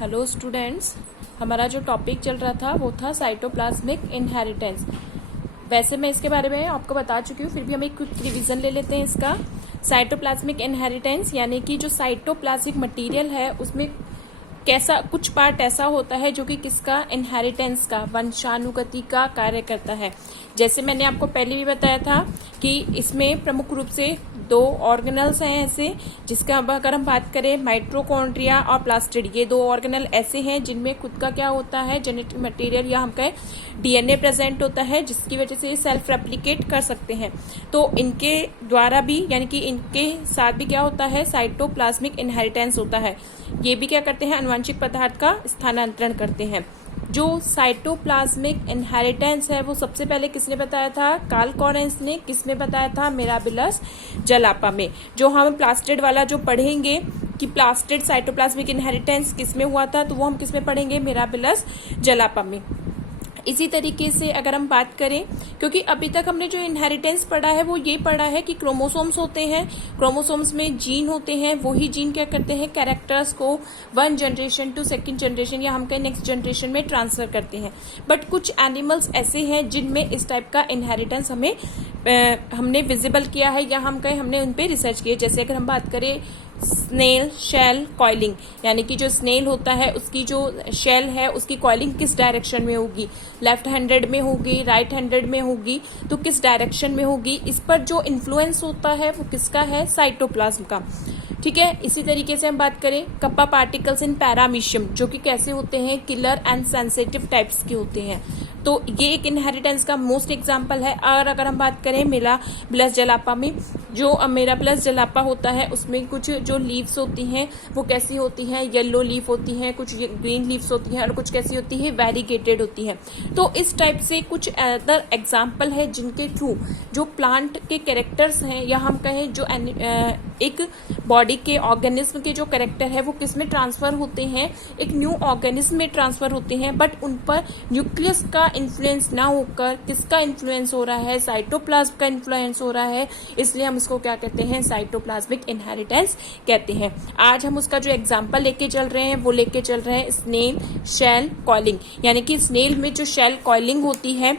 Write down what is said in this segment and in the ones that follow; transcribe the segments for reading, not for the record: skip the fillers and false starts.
Hello students, हमारा जो topic चल रहा था वो था साइटोप्लाज्मिक इनहेरिटेंस। वैसे मैं इसके बारे में आपको बता चुकी हूँ, फिर भी हम एक क्विक रिवीजन ले लेते हैं इसका। साइटोप्लाज्मिक इनहेरिटेंस यानी कि जो साइटोप्लाज्मिक मटेरियल है उसमें कैसा कुछ पार्ट ऐसा होता है जो कि किसका इनहेरिटेंस का वंशानुगति का कार्य करता है। जैसे मैंने आपको पहले भी बताया था कि इसमें प्रमुख रूप से दो ऑर्गेनल्स हैं ऐसे, जिसका अगर हम बात करें माइटोकॉन्ड्रिया और प्लास्टिड, ये दो ऑर्गेनल ऐसे हैं जिनमें खुद का क्या होता है जेनेटिक मटेरियल या हम कहें डीएनए प्रेजेंट होता है, जिसकी वजह से ये सेल्फ रेप्लिकेट कर सकते हैं। तो इनके द्वारा भी यानी कि इनके साथ भी क्या होता है साइटोप्लाज्मिक इनहेरिटेंस होता है। ये भी क्या करते हैं आनुवंशिक पदार्थ का स्थानांतरण करते हैं। जो साइटोप्लाज्मिक इनहेरिटेंस है वो सबसे पहले किसने बताया था? कार्ल कॉरेंस ने। किसमें बताया था? मिराबिलस जलापा में। जो हम प्लास्टिड वाला जो पढ़ेंगे कि प्लास्टिड साइटोप्लाज्मिक इनहेरिटेंस किसमें हुआ था, तो वो हम किसमें पढ़ेंगे? मिराबिलस जलापा में। इसी तरीके से अगर हम बात करें, क्योंकि अभी तक हमने जो इनहेरिटेंस पढ़ा है वो ये पढ़ा है कि क्रोमोसोम्स होते हैं, क्रोमोसोम्स में जीन होते हैं, वही जीन क्या करते हैं कैरेक्टर्स को one generation to second generation या हम कहें नेक्स्ट जनरेशन में ट्रांसफर करते हैं। बट कुछ एनिमल्स ऐसे हैं जिनमें इस टाइप का इनहेरिटेंस हमने विजिबल किया है या हम कहें हमने उन पे रिसर्च किया। जैसे अगर हम बात करें स्नेल शेल कॉइलिंग, यानी कि जो स्नेल होता है उसकी जो शेल है उसकी कॉइलिंग किस डायरेक्शन में होगी, लेफ्ट हैंडेड में होगी, राइट हैंडेड में होगी, तो किस डायरेक्शन में होगी, इस पर जो इन्फ्लुएंस होता है वो किसका है? साइटोप्लाज्म का। ठीक है। इसी तरीके से हम बात करें कप्पा पार्टिकल्स इन पैरामीशियम, जो कि कैसे होते हैं किलर एंड सेंसिटिव टाइप्स के होते हैं, तो ये एक इनहेरिटेंस का मोस्ट एग्जांपल है। और अगर हम बात करें मिराबिलस जलापा में, जो मिराबिलस जलापा होता है उसमें कुछ जो लीव्स होती हैं वो कैसी होती हैं? येलो लीफ होती हैं, कुछ ग्रीन लीव्स होती हैं और कुछ कैसी होती है? वेरीगेटेड होती हैं। तो इस टाइप से कुछ अदर एग्जाम्पल है जिनके थ्रू जो प्लांट के कैरेक्टर्स हैं या हम कहें जो एक बॉडी के ऑर्गेनिज्म के जो कैरेक्टर है वो किस में ट्रांसफर होते हैं? एक न्यू ऑर्गेनिज्म में ट्रांसफर होते हैं, बट उन पर न्यूक्लियस का इन्फ्लुएंस ना होकर किसका इन्फ्लुएंस हो रहा है? साइटोप्लाज्म का इन्फ्लुएंस हो रहा है। इसलिए हम इसको क्या कहते हैं? साइटोप्लाज्मिक इनहेरिटेंस कहते हैं। आज हम उसका जो एग्जांपल लेके चल रहे हैं वो लेके चल रहे हैं स्नेल शेल कॉइलिंग, यानी कि स्नेल में जो शेल कॉइलिंग होती है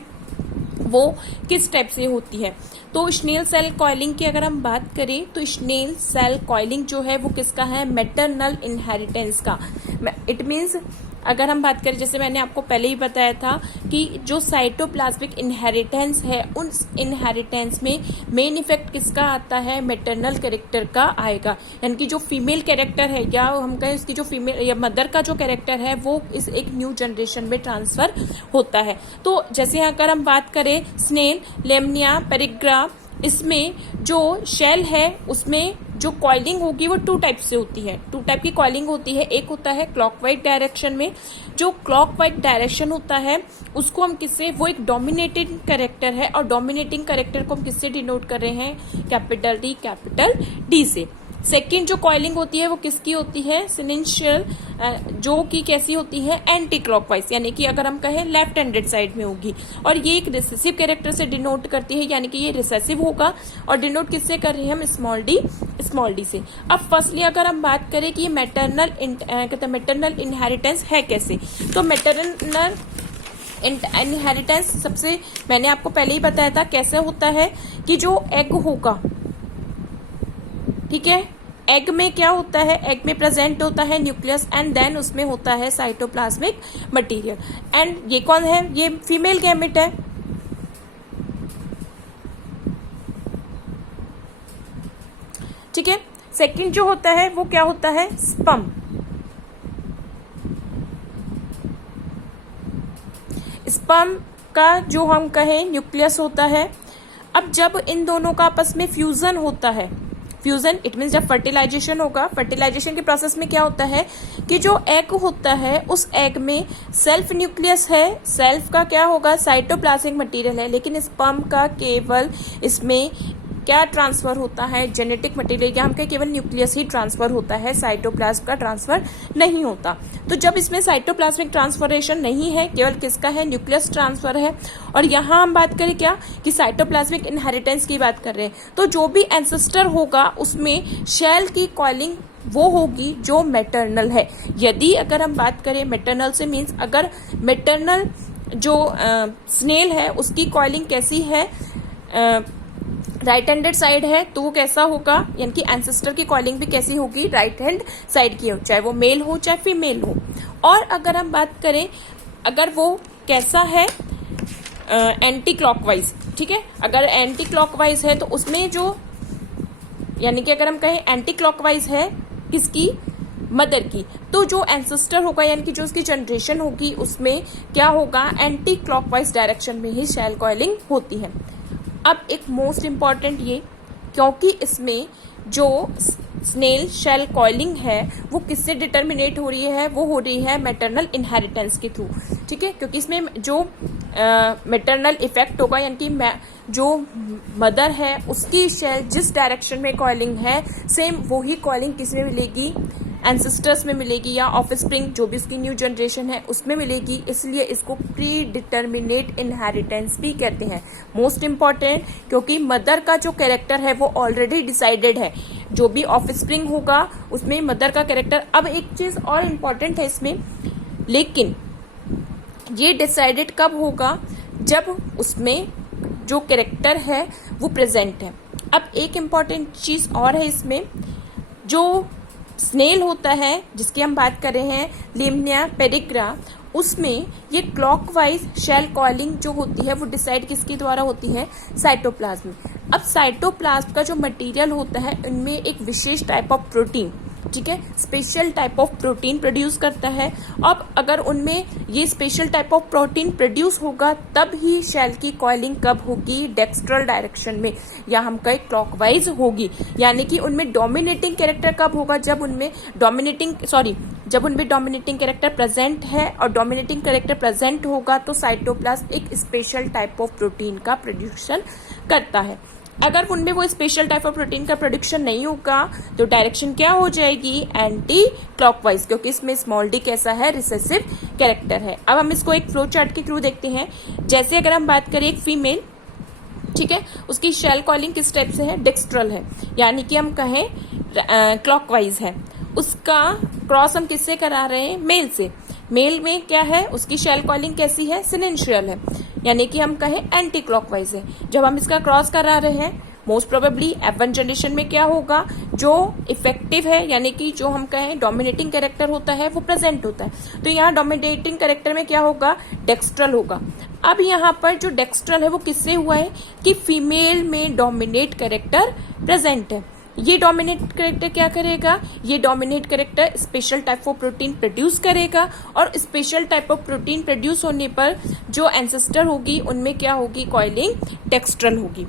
वो किस टाइप से होती है। तो स्नेल सेल कॉइलिंग की अगर हम बात करें तो स्नेल सेल कॉइलिंग जो है वो किसका है? मैटरनल इनहेरिटेंस का। इट मीन्स अगर हम बात करें, जैसे मैंने आपको पहले ही बताया था कि जो साइटोप्लाज्मिक इनहेरिटेंस है उस इनहेरिटेंस में मेन इफेक्ट किसका आता है? मैटरनल कैरेक्टर का आएगा, यानी कि जो फीमेल कैरेक्टर है या हम कहें उसकी जो फीमेल या मदर का जो कैरेक्टर है वो इस एक न्यू जनरेशन में ट्रांसफर होता है। तो जैसे अगर हम बात करें स्नेल लेमनिया पेरिग्रा, इसमें जो शेल है उसमें जो कॉइलिंग होगी वो टू टाइप से होती है। टू टाइप की कॉइलिंग होती है। एक होता है क्लॉकवाइज डायरेक्शन में। जो क्लॉकवाइज डायरेक्शन होता है उसको हम किससे, वो एक डोमिनेटिंग कैरेक्टर है और डोमिनेटिंग कैरेक्टर को हम किससे डिनोट कर रहे हैं? कैपिटल डी से। सेकेंड जो कॉइलिंग होती है वो किसकी होती है? सिलेंशियल, जो कि कैसी होती है? एंटी क्लॉकवाइज, यानी कि अगर हम कहें लेफ्ट हैंडेड साइड में होगी, और ये एक रिसेसिव कैरेक्टर से डिनोट करती है, यानी कि ये रिसेसिव होगा और डिनोट किससे कर रहे हैं हम? स्मॉल डी से। अब फर्स्टली अगर हम बात करें कि ये मैटरनल इनहेरिटेंस है कैसे, तो मैटरनल इनहेरिटेंस सबसे मैंने आपको पहले ही बताया था कैसे होता है कि जो एग होगा, ठीक है, एग में क्या होता है? एग में प्रेजेंट होता है न्यूक्लियस एंड देन उसमें होता है साइटोप्लाज्मिक मटेरियल। एंड ये कौन है? ये फीमेल गैमेट है। ठीक है। सेकंड जो होता है वो क्या होता है? स्पर्म। स्पर्म का जो हम कहें न्यूक्लियस होता है। अब जब इन दोनों का आपस में फ्यूजन होता है, फ्यूजन इट मीन्स जब फर्टिलाइजेशन होगा, फर्टिलाइजेशन के प्रोसेस में क्या होता है कि जो एग होता है उस एग में सेल्फ न्यूक्लियस है, सेल्फ का क्या होगा? साइटोप्लाज्मिक मटेरियल है, लेकिन स्पर्म का केवल इसमें क्या ट्रांसफर होता है? जेनेटिक मटेरियल, या हम कहें केवल न्यूक्लियस ही ट्रांसफर होता है, साइटोप्लाज्म का ट्रांसफर नहीं होता। तो जब इसमें साइटोप्लाज्मिक ट्रांसफरेशन नहीं है, केवल किसका है? न्यूक्लियस ट्रांसफर है। और यहाँ हम बात करें क्या कि साइटोप्लाज्मिक इनहेरिटेंस की बात कर रहे हैं, तो जो भी एंसेस्टर होगा उसमें शेल की कॉइलिंग वो होगी जो मैटरनल है। यदि अगर हम बात करें मैटरनल से, मीन्स अगर मैटरनल जो स्नेल है उसकी कॉइलिंग कैसी है, राइट हैंडेड साइड है, तो वो कैसा होगा, यानी कि एंसेस्टर की कॉइलिंग भी कैसी होगी, राइट हैंड साइड की हो, चाहे वो मेल हो चाहे फीमेल हो। और अगर हम बात करें अगर वो कैसा है, एंटी क्लॉकवाइज, ठीक है, अगर एंटी क्लॉकवाइज है तो उसमें जो, यानी कि अगर हम कहें एंटी क्लॉकवाइज है किसकी, मदर की, तो जो एंसेस्टर होगा यानी कि जो उसकी जनरेशन होगी उसमें क्या होगा, एंटी क्लॉकवाइज डायरेक्शन में ही शेल कॉइलिंग होती है। अब एक मोस्ट इंपॉर्टेंट ये, क्योंकि इसमें जो स्नेल शेल कॉइलिंग है वो किससे डिटर्मिनेट हो रही है, वो हो रही है मैटरनल इनहेरिटेंस के थ्रू, ठीक है, क्योंकि इसमें जो मैटरनल इफेक्ट होगा, यानी कि जो मदर है उसकी शेल जिस डायरेक्शन में कॉइलिंग है सेम वही कॉइलिंग किसमें मिलेगी, एंसेस्टर्स में मिलेगी या ऑफस्प्रिंग जो भी उसकी न्यू जनरेशन है उसमें मिलेगी। इसलिए इसको प्री डिटर्मिनेट इनहेरिटेंस भी कहते हैं। मोस्ट इंपॉर्टेंट, क्योंकि मदर का जो कैरेक्टर है वो ऑलरेडी डिसाइडेड है, जो भी ऑफस्प्रिंग होगा उसमें मदर का कैरेक्टर। अब एक चीज और इम्पॉर्टेंट है इसमें, लेकिन ये डिसाइडेड कब होगा, जब उसमें जो कैरेक्टर है वो प्रेजेंट है। अब एक इम्पॉर्टेंट चीज और है इसमें, जो स्नेल होता है जिसकी हम बात कर रहे हैं, लिम्निया पेडिग्रा, उसमें ये क्लॉकवाइज शेल कॉइलिंग जो होती है वो डिसाइड किसके द्वारा होती है, साइटोप्लाज्म। अब साइटोप्लाज्म का जो मटेरियल होता है उनमें एक विशेष टाइप ऑफ प्रोटीन, ठीक है, special type of protein produce करता है। अब अगर उनमें ये special type of protein produce होगा तब ही शेल की कॉइलिंग कब होगी, डेक्स्ट्रल डायरेक्शन में, या हम कहें क्लॉकवाइज होगी। यानी कि उनमें डोमिनेटिंग कैरेक्टर कब होगा, जब उनमें डोमिनेटिंग कैरेक्टर प्रेजेंट है, और डोमिनेटिंग कैरेक्टर प्रेजेंट होगा तो साइटोप्लाज्म एक स्पेशल टाइप ऑफ प्रोटीन का प्रोड्यूशन करता है। अगर उनमें वो स्पेशल टाइप ऑफ प्रोटीन का प्रोडक्शन नहीं होगा तो डायरेक्शन क्या हो जाएगी, एंटी क्लॉकवाइज, क्योंकि इसमें स्मॉल डी कैसा है, रिसेसिव कैरेक्टर है। अब हम इसको एक फ्लो चार्ट के थ्रू देखते हैं। जैसे अगर हम बात करें एक फीमेल, ठीक है, उसकी शेल कॉइलिंग किस टाइप से है, डेक्स्ट्रल है, यानी कि हम कहें क्लॉकवाइज है। उसका क्रॉस हम किससे करा रहे हैं, मेल से। मेल में क्या है, उसकी शेल कॉइलिंग कैसी है, सिनेंशियल है, यानी कि हम कहें एंटी क्लॉकवाइज है। जब हम इसका क्रॉस करा रहे हैं, मोस्ट प्रोबेबली F1 जनरेशन में क्या होगा, जो इफेक्टिव है यानी कि जो हम कहें डोमिनेटिंग कैरेक्टर होता है वो प्रेजेंट होता है। तो यहाँ डोमिनेटिंग कैरेक्टर में क्या होगा, डेक्स्ट्रल होगा। अब यहाँ पर जो डेक्स्ट्रल है वो किससे हुआ है कि फीमेल में डोमिनेट कैरेक्टर प्रेजेंट है। ये डोमिनेट कैरेक्टर क्या करेगा, ये dominate character special type of protein produce करेगा, और special type of protein produce होने पर जो एंसेस्टर होगी उनमें क्या होगी, कॉइलिंग डेक्स्ट्रल होगी,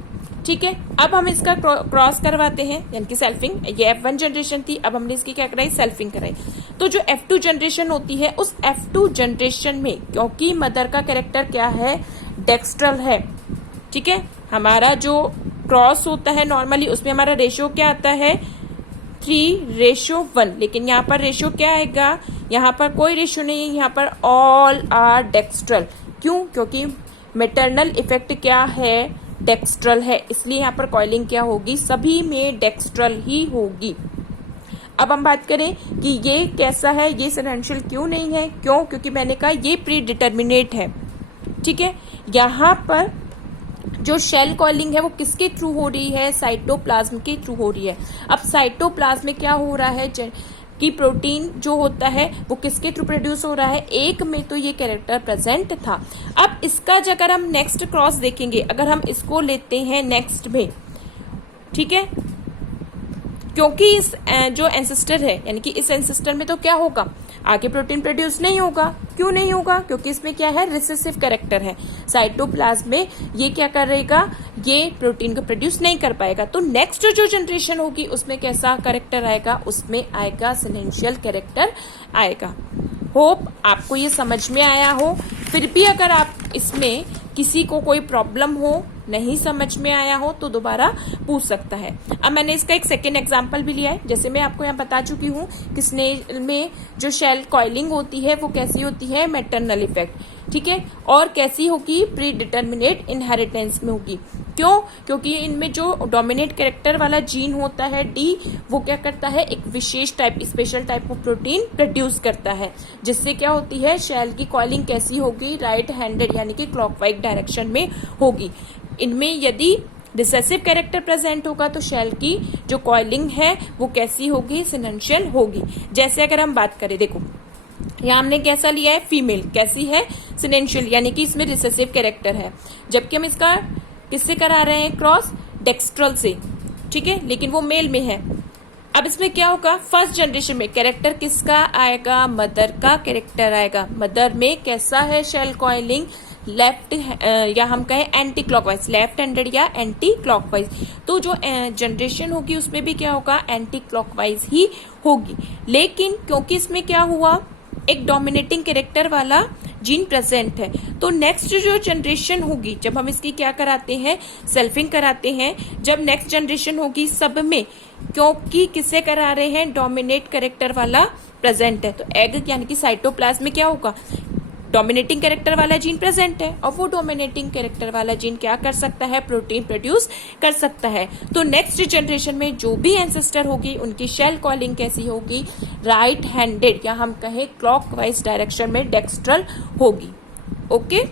ठीक है। अब हम इसका क्रॉस करवाते हैं, यानी कि सेल्फिंग। ये F1 जनरेशन थी, अब हमने इसकी क्या कराई, सेल्फिंग कराई। तो जो F2 जनरेशन होती है, उस F2 जनरेशन में क्योंकि मदर का कैरेक्टर क्या है, डेक्स्ट्रल है, ठीक है, हमारा जो क्रॉस होता है नॉर्मली उसमें हमारा रेशियो क्या आता है, 3:1, लेकिन यहाँ पर रेशियो क्या आएगा, यहाँ पर कोई रेशियो नहीं है, यहाँ पर ऑल आर डेक्स्ट्रल। क्यों, क्योंकि मैटरनल इफेक्ट क्या है, डेक्स्ट्रल है, इसलिए यहाँ पर कॉइलिंग क्या होगी, सभी में डेक्स्ट्रल ही होगी। अब हम बात करें कि ये कैसा है, ये सिनेंशियल क्यों नहीं है, क्यों, क्योंकि मैंने कहा ये प्री डिटर्मिनेट है, ठीक है। यहाँ पर जो शेल कॉइलिंग है वो किसके थ्रू हो रही है, साइटोप्लाज्म के थ्रू हो रही है। अब साइटोप्लाज्म में क्या हो रहा है कि प्रोटीन जो होता है वो किसके थ्रू प्रोड्यूस हो रहा है, एक में तो ये कैरेक्टर प्रेजेंट था। अब इसका अगर हम नेक्स्ट क्रॉस देखेंगे, अगर हम इसको लेते हैं नेक्स्ट में, ठीक है, क्योंकि इस जो एंसेस्टर है यानी कि इस एंसेस्टर में तो क्या होगा, आगे प्रोटीन प्रोड्यूस नहीं होगा। क्यों नहीं होगा, क्योंकि इसमें क्या है, रिसेसिव कैरेक्टर है। साइटोप्लाज्म में ये क्या करेगा, ये प्रोटीन को प्रोड्यूस नहीं कर पाएगा। तो नेक्स्ट जो जनरेशन होगी उसमें कैसा कैरेक्टर आएगा, उसमें आएगा सिनेंशियल कैरेक्टर आएगा। होप आपको ये समझ में आया हो। फिर भी अगर आप इसमें किसी को कोई प्रॉब्लम हो, नहीं समझ में आया हो, तो दोबारा पूछ सकता है। अब मैंने इसका एक सेकेंड एग्जांपल भी लिया है। जैसे मैं आपको यहाँ बता चुकी हूँ कि स्नेल में जो शेल कॉइलिंग होती है वो कैसी होती है, मैटरनल इफेक्ट, ठीक है, और कैसी होगी, प्री डिटर्मिनेट इनहेरिटेंस में होगी। क्यों? क्योंकि इनमें जो डोमिनेट कैरेक्टर वाला जीन होता है डी, वो क्या करता है, एक विशेष type, special type of protein produce करता है, जिससे क्या होती है, शेल की कॉइलिंग कैसी होगी, राइट हैंडेड यानी कि क्लॉकवाइज डायरेक्शन में होगी। इनमें यदि रिसेसिव कैरेक्टर प्रेजेंट होगा तो शेल की जो कॉइलिंग है वो कैसी होगी, सिनेंशियल होगी। जैसे अगर हम बात करें, देखो यहाँ हमने कैसा लिया है, फीमेल, कैसी है, सिनेंशियल, यानी कि इसमें रिसेसिव कैरेक्टर है, जबकि हम इसका किससे करा रहे हैं, क्रॉस डेक्स्ट्रल से, ठीक है, लेकिन वो मेल में है। अब इसमें क्या होगा, फर्स्ट जनरेशन में कैरेक्टर किसका आएगा, मदर का कैरेक्टर आएगा। मदर में कैसा है शेल कॉइलिंग, लेफ्ट या हम कहें एंटी क्लॉकवाइज, लेफ्ट हैंडेड या एंटी क्लॉकवाइज। तो जो जनरेशन होगी उसमें भी क्या होगा, एंटी क्लॉकवाइज ही होगी। लेकिन क्योंकि इसमें क्या हुआ, एक डोमिनेटिंग कैरेक्टर वाला जीन प्रेजेंट है, तो नेक्स्ट जो जनरेशन होगी, जब हम इसकी क्या कराते हैं, सेल्फिंग कराते हैं, जब नेक्स्ट जनरेशन होगी सब में, क्योंकि किसे करा रहे हैं, डोमिनेट कैरेक्टर वाला प्रेजेंट है, तो एग यानी कि साइटोप्लाज्म में क्या होगा, डोमिनेटिंग कैरेक्टर वाला जीन प्रेजेंट है, और वो डोमिनेटिंग कैरेक्टर वाला जीन क्या कर सकता है, प्रोटीन प्रोड्यूस कर सकता है। तो नेक्स्ट जनरेशन में जो भी एंसेस्टर होगी उनकी शेल कॉइलिंग कैसी होगी, राइट हैंडेड या हम कहें क्लॉकवाइज डायरेक्शन में डेक्स्ट्रल होगी। ओके।